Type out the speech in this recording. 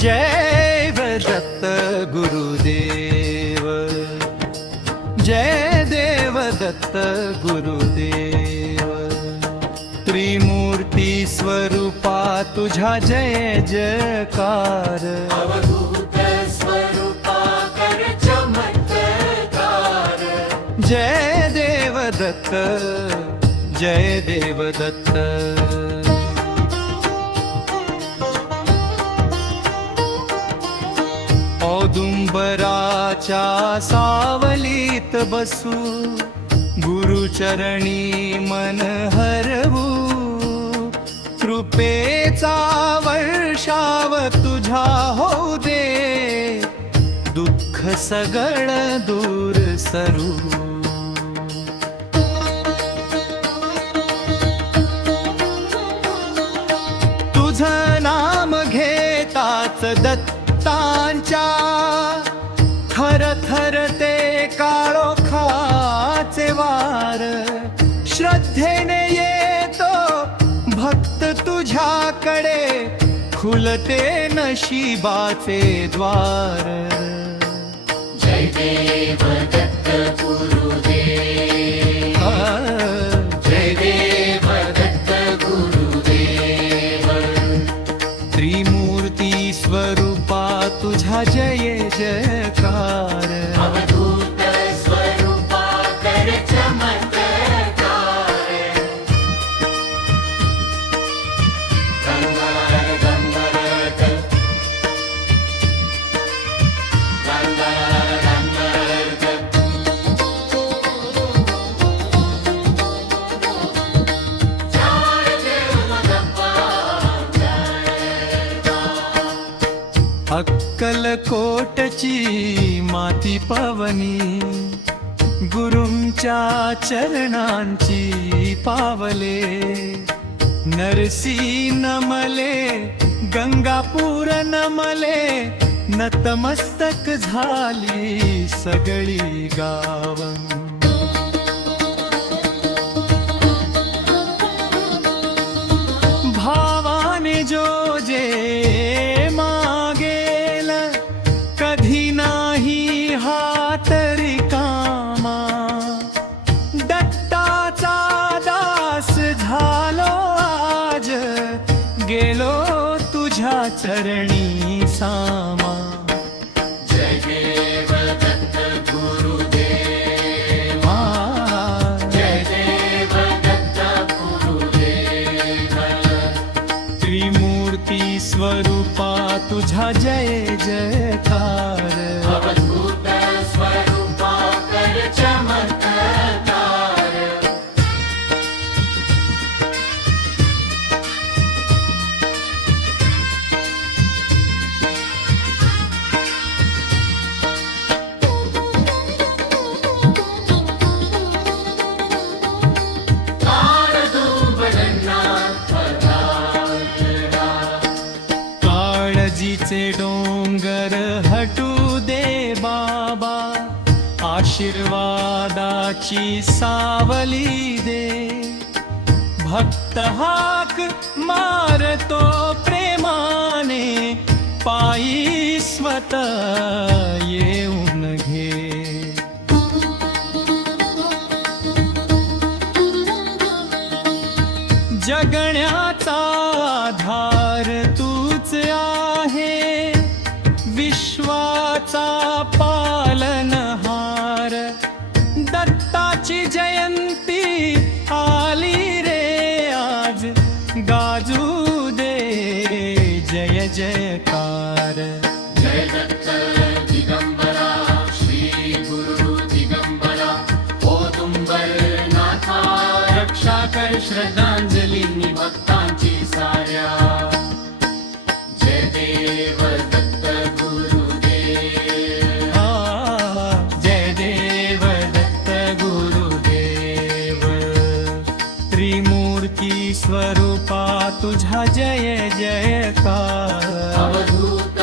जय दत्त गुरुदेव। जय देव दत्त गुरुदेव। त्रिमूर्ती स्वरूपा तुझा जय जयकार। स्वरूपा जय देव दत्त जय देव औदुंबराच्या सावलीत बसू गुरुचरणी मन हरवू. कृपेचा वर्षाव तुझा होऊ दे दुःख सगळ दूर सरू. तुझं नाम घेताच दत्तांच्या वार श्रद्धेने येतो भक्त तुझ्याकडे खुलते नशिबाचे द्वार. अक्कलकोटची माती पावनी गुरुंच्या चरणांची पावले नरसी नमले गंगापूर नमले नतमस्तक झाली सगळी गावं. भावाने जो जे चरणी सामा। जय दत्त गुरुदेव। आ, जय देव दत्त गुरुदेव। त्रिमूर्ती स्वरूपा तुझा जय जयकार। स्वरूपा कर चमत्कार। डोंगर हटू दे बाबा आशीर्वादाची सावली दे. भक्त हाक मारतो प्रेमाने पायी स्वत येऊन घे. जगण्याचा आधार विश्वाचा पालनहार दत्ताची जयंती आली रे आज। गाजू दे जय जयकार। जय दत्त दिगंबरा श्री गुरु दिगंबरा। ओ औदुंबर नाथा रक्षा कर श्रद्धांजली भक्ता तुझा जय जयकार. अवधूत